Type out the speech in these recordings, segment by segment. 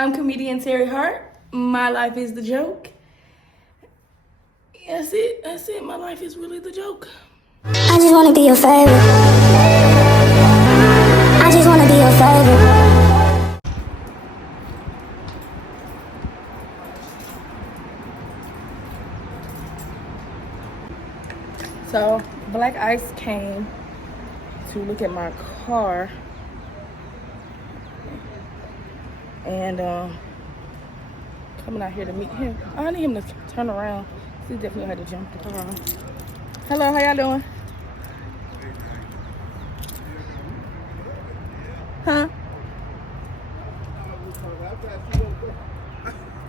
I'm comedian Teri Hearte. My life is the joke. That's it. My life is really the joke. I just wanna be your favorite. I just wanna be your favorite. So, Black Ice came to look at my car. And coming out here to meet him. I need him to turn around. He definitely had to jump the car. Hello, how y'all doing? Huh?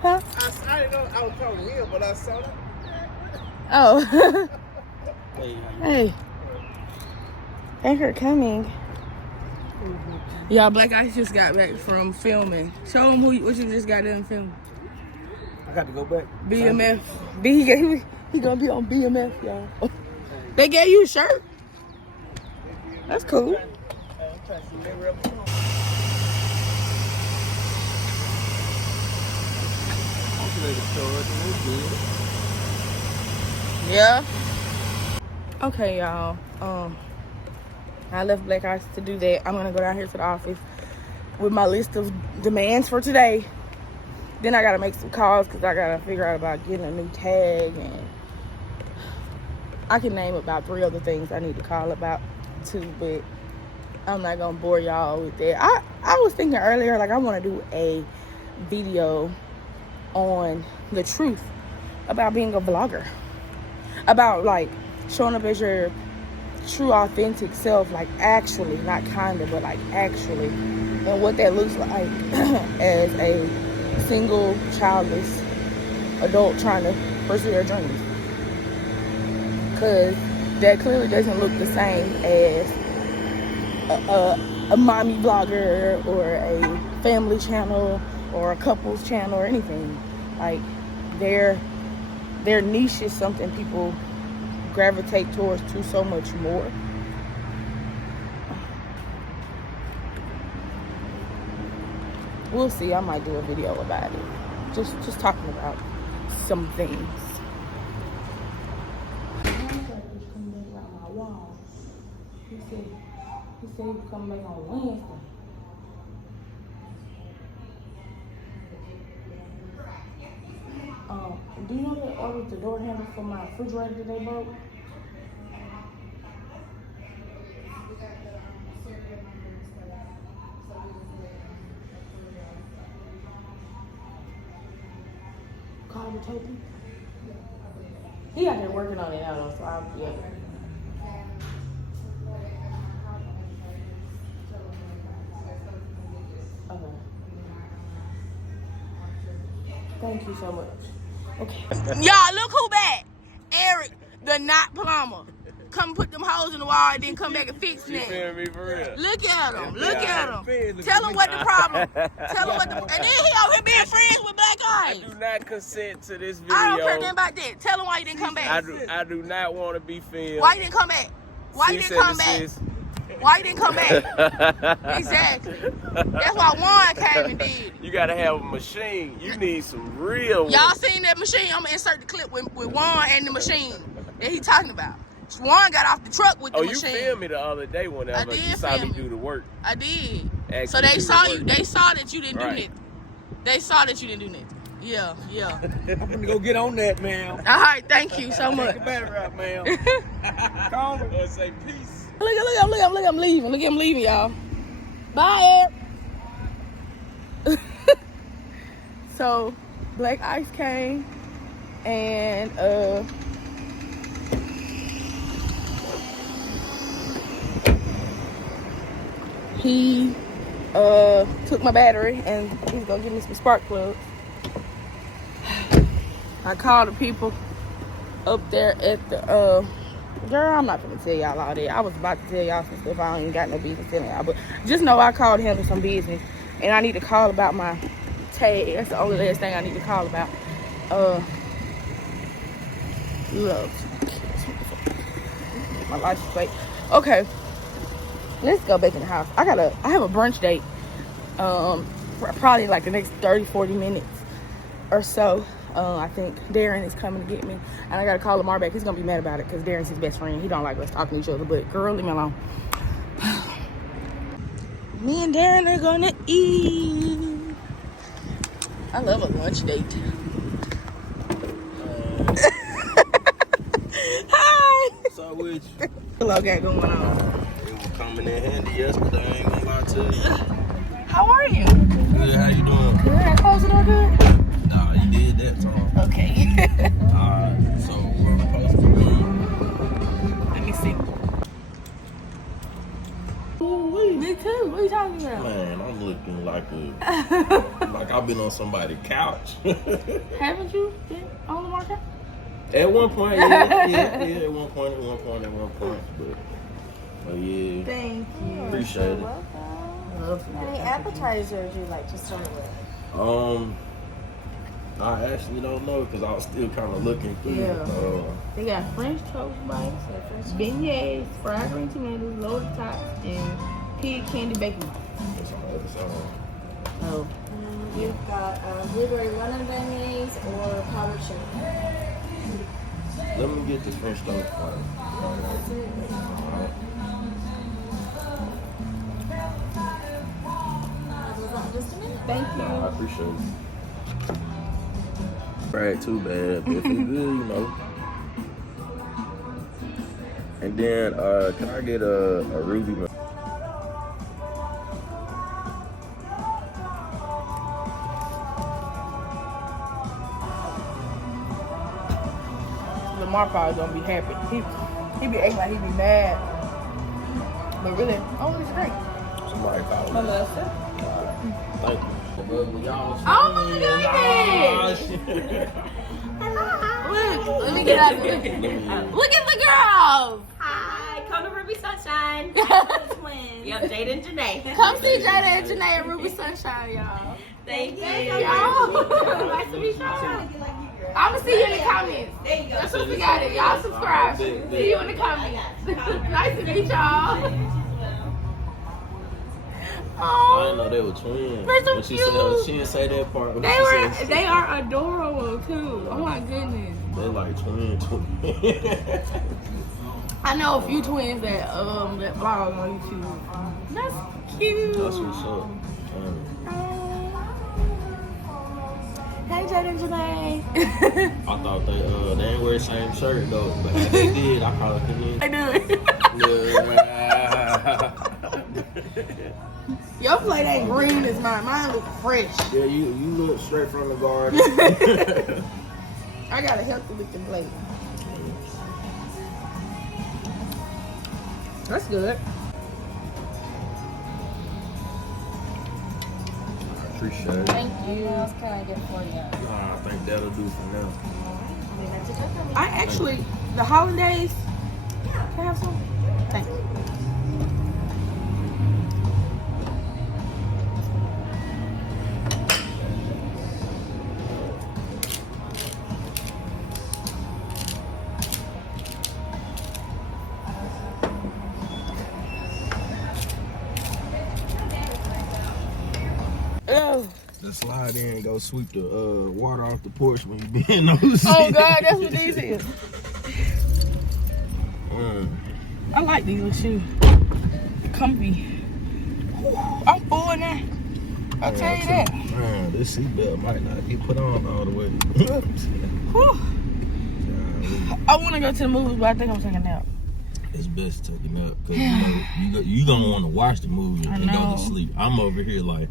Huh? I didn't know I was talking to him, but I saw that. Oh. Hey. Thank her coming. Y'all, Black Ice just got back from filming. Show him what you just got done filming. I got to go back. BMF. He gonna be on BMF, y'all. They gave you a shirt? That's cool. Yeah. Okay, y'all. I left Black Ice to do that. I'm gonna go down here to the office with my list of demands for today. Then I gotta make some calls because I gotta figure out about getting a new tag, and I can name about 3 other things I need to call about too, but I'm not gonna bore y'all with that. I was thinking earlier, like, I want to do a video on the truth about being a vlogger, about like showing up as your true authentic self, like actually, not kinda, but like actually, and what that looks like as a single childless adult trying to pursue their dreams, because that clearly doesn't look the same as a mommy vlogger or a family channel or a couples channel or anything. Like, their niche is something people gravitate towards to so much more. We'll see. I might do a video about it. Just talking about some things. He said he was coming back on Wednesday. Do you know they ordered the door handle for my refrigerator that they broke? Call the Toby? He out there working on it now though, so yeah. Okay. Thank you so much. Okay. Y'all, look who back. Eric, the not plumber. Come put them holes in the wall and then come back and fix them. You feel me for real? Look at him. Look at him. Tell him what the problem. Tell him what the. And then he over here being friends with Black Ice. I do not consent to this video. I don't care nothing about that. Tell him why you didn't come back. I do not want to be filmed. Why you didn't come back? Why you didn't come back? Why you didn't come back? Exactly. That's why Juan came and did. You gotta have a machine. You need some real. Y'all seen that machine? I'm gonna insert the clip with Juan and the machine that he talking about. Juan got off the truck with the machine. Oh, you filmed me the other day whenever you saw me do the work. I did. Actually, so they saw you. They saw that you didn't do nothing. They saw that you didn't do nothing. Yeah. I'm gonna go get on that, man. All right, thank you so much. Take a battery out, man. Call me. Let's say peace. Look, I'm leaving. Look at him leaving, y'all. Bye, Eric. So, Black Ice came and he took my battery and he's gonna give me some spark plugs. I called the people up there at the girl, I'm not gonna tell y'all all that. I was about to tell y'all some stuff I don't even got no business telling y'all, but just know I called him for some business, and I need to call about my tag. That's the only last thing I need to call about. Love. My license plate. Okay, let's go back in the house. I have a brunch date probably like the next 30, 40 minutes or so. I think Darren is coming to get me. And I got to call Lamar back. He's going to be mad about it because Darren's his best friend. He don't like us talking to each other. But girl, leave me alone. Me and Darren are going to eat. I love a lunch date. Hi. So which What I got going on? it was coming in handy yesterday, I ain't gonna lie to you. How are you? Good, how you doing? Good. I closed the door good? Nah, you did that, Tom. Okay. Alright, so what I'm supposed to do? Let me see. Me too. What are you talking about? Man, I'm looking like I've been on somebody's couch. Haven't you been on the market? At one point, yeah, at one point. But yeah, Thank you. appreciate it. Love How many appetizers would you like to start with? I actually don't know because I was still kind of looking through. Yeah. They got French toast bites, beignets, fried green tomatoes, loaded tots, and pig candy bacon bites. Oh. You've got blueberry lemon beignets or powdered sugar. Let me get the French toast first. Just a minute. Thank you. I appreciate it. Right, too bad. But if it's good, you know. And then, can I get a ruby milk? Lamar probably gonna be happy. He be acting like he be mad. But really, oh, it's great. Somebody call me. My love, sir. Thank you. Y'all Oh my goodness! Look, let me get out of it. Look at the girls! Hi, come to Ruby Sunshine. Twins. Yep, Jade and Janae. Come see Jada and Janae and Ruby Sunshine, y'all. Thank you. Y'all. Nice to meet y'all. I'm gonna see you in the comments. There you go. That's what we got it. Y'all subscribe. See you in the comments. Nice to meet y'all. I didn't know they were twins. They're so When she cute. said, she didn't say that part. When she said- They are adorable too. Oh my goodness. They like twins. I know a few twins that vlog on YouTube. That's cute. That's what's up. Hey Jada and Janae. I thought they ain't wear the same shirt though, but if they did, I probably couldn't. I do it. Your plate ain't green as mine. Mine look fresh. Yeah, you look straight from the garden. I got a healthy looking plate. That's good. I appreciate it. Thank you. What else can I get for you? Nah, I think that'll do for now. I actually, the holidays, can I have some? Thank you. Oh. Let's slide in and go sweep the water off the porch when you be in those. Oh God, that's what these is. I like these little shoes. Comfy. Whew, I'm full now. I'll tell you that. Man, this seatbelt might not get put on all the way. Whew. I want to go to the movies, but I think I'm taking a nap. It's best to take a nap because you gonna want to watch the movie and go to sleep. I'm over here like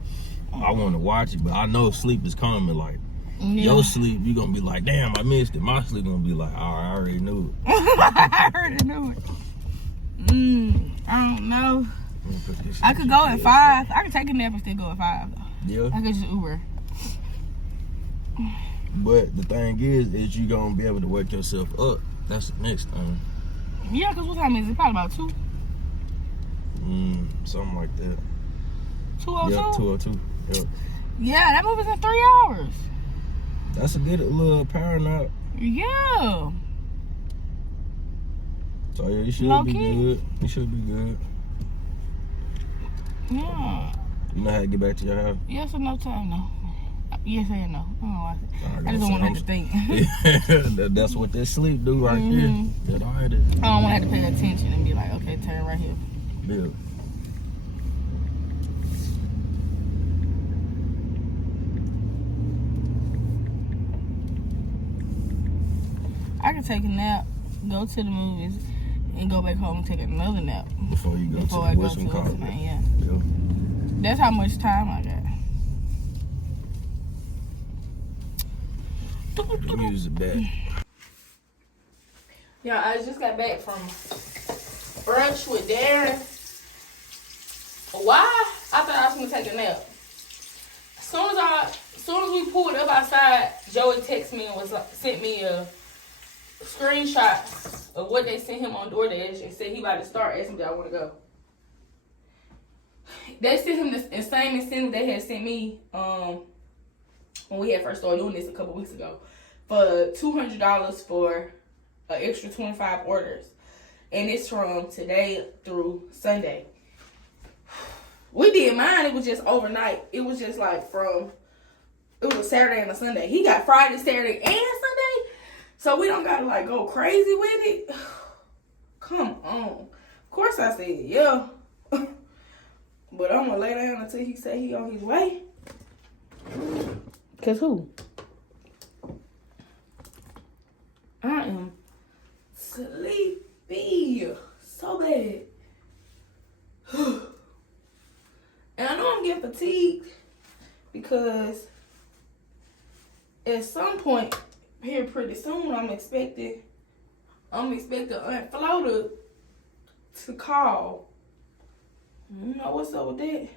I want to watch it, but I know sleep is coming. Like your sleep, you gonna be like, damn, I missed it. My sleep gonna be like, oh, I already knew it. I already knew it. I don't know. I could go at 5. I could take a nap and still go at 5 though. Yeah. I could just Uber. But the thing is you gonna be able to wake yourself up. That's the next thing. Yeah, because what time is it? Probably about 2. Something like that. 2:02? Yep, 2:02. Yep. Yeah, that movie's in 3 hours. That's a good little power nap. Yeah. So yeah, you should Low be key. good. You should be good. Yeah. You know how to get back to your house? Yes or no time, no. Yes and no. I don't know why. I just don't want to have to think. That's what that sleep do right here. That I did. I don't want to have to pay attention and be like, okay, turn right here. Yeah. I can take a nap, go to the movies, and go back home and take another nap. Before you go Before to I the go Western to College. tonight, yeah. Yeah. That's how much time I got. The music back. Yeah, I just got back from brunch with Darren. Why? I thought I was gonna take a nap. As soon as we pulled up outside, Joey texted me and sent me a screenshot of what they sent him on DoorDash and said he about to start asking me if I want to go. They sent him the same incentive they had sent me when we had first started doing this a couple weeks ago for $200 for an extra 25 orders. And it's from today through Sunday. We did mine. It was just overnight. It was just like it was Saturday and a Sunday. He got Friday, Saturday, and Sunday. So we don't gotta like go crazy with it. Come on. Of course I said yeah. But I'm gonna lay down until he say he on his way. Cause who? I am sleepy so bad. And I know I'm getting fatigued because at some point here pretty soon I'm expecting Aunt Flo to call. You know what's up with that?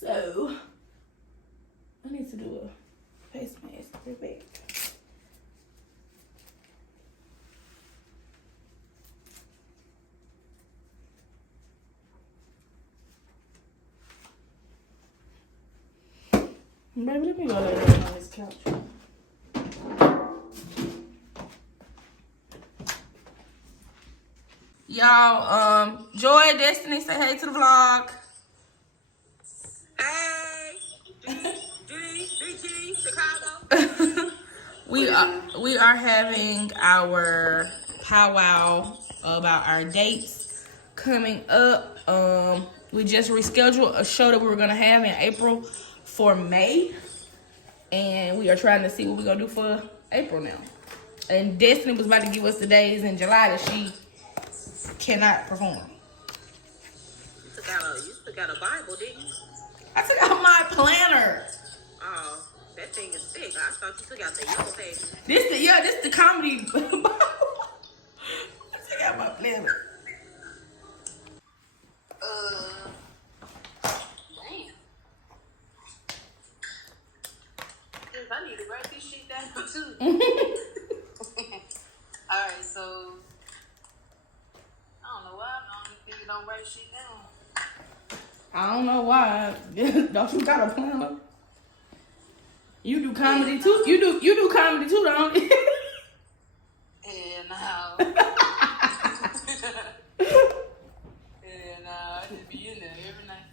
So I need to do a face mask real back. Baby, let me go lay down on this couch. Y'all, Joy, Destiny, say hey to the vlog. Hey, DG, Chicago. We are having our powwow about our dates coming up. We just rescheduled a show that we were gonna have in April for May, and we are trying to see what we're gonna do for April now. And Destiny was about to give us the days in July that she cannot perform. You took out a Bible, didn't you? I took out my planner. Oh, that thing is thick. I thought you took out the yellow page. This the comedy Bible. I took out my planner. Damn. I need to write this shit down too. Alright, so I don't know why you don't write shit down. I don't know why. Don't you got a planner? You do comedy too? You do comedy too, don't you? And I just be in there every night.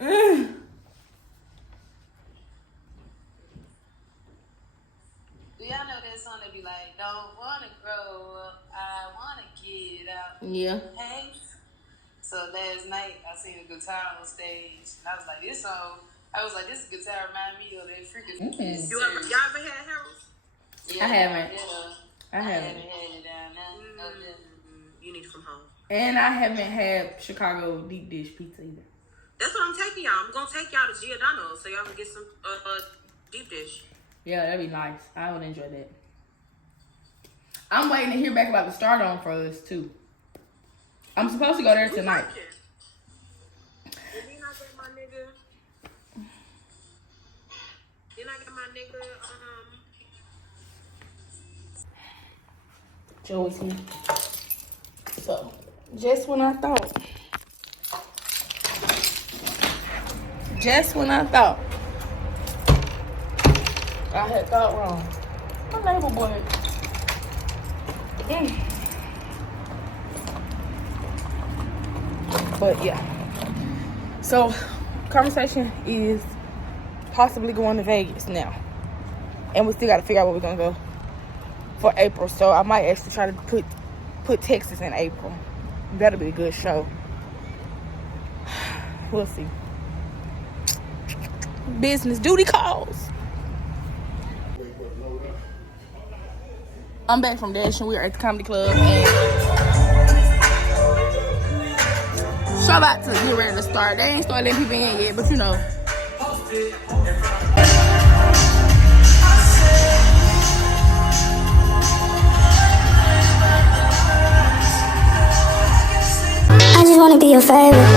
Do y'all know that song that be like, don't wanna grow up, I wanna get out? Yeah. Hey. So last night I seen a guitar on stage, and I was like, this guitar remind me of that freaking. Y'all ever had Harold? Yeah, I haven't. Yeah. I haven't had it down there. You need from home. And I haven't had Chicago deep dish pizza either. That's what I'm taking y'all. I'm gonna take y'all to Giordano's so y'all can get some deep dish. Yeah, that'd be nice. I would enjoy that. I'm waiting to hear back about the start on for us too. I'm supposed to go there tonight. Didn't I get my nigga? Joey's here. So, just when I thought. I had thought wrong. My neighbor boy But yeah. So, conversation is possibly going to Vegas now. And we still got to figure out where we're going to go for April. So, I might actually try to put Texas in April. That'll be a good show. We'll see. Business duty calls. I'm back from Dash and we're at the comedy club. And so about to get ready to start. They ain't started letting people in yet, but you know. I just wanna be your favorite.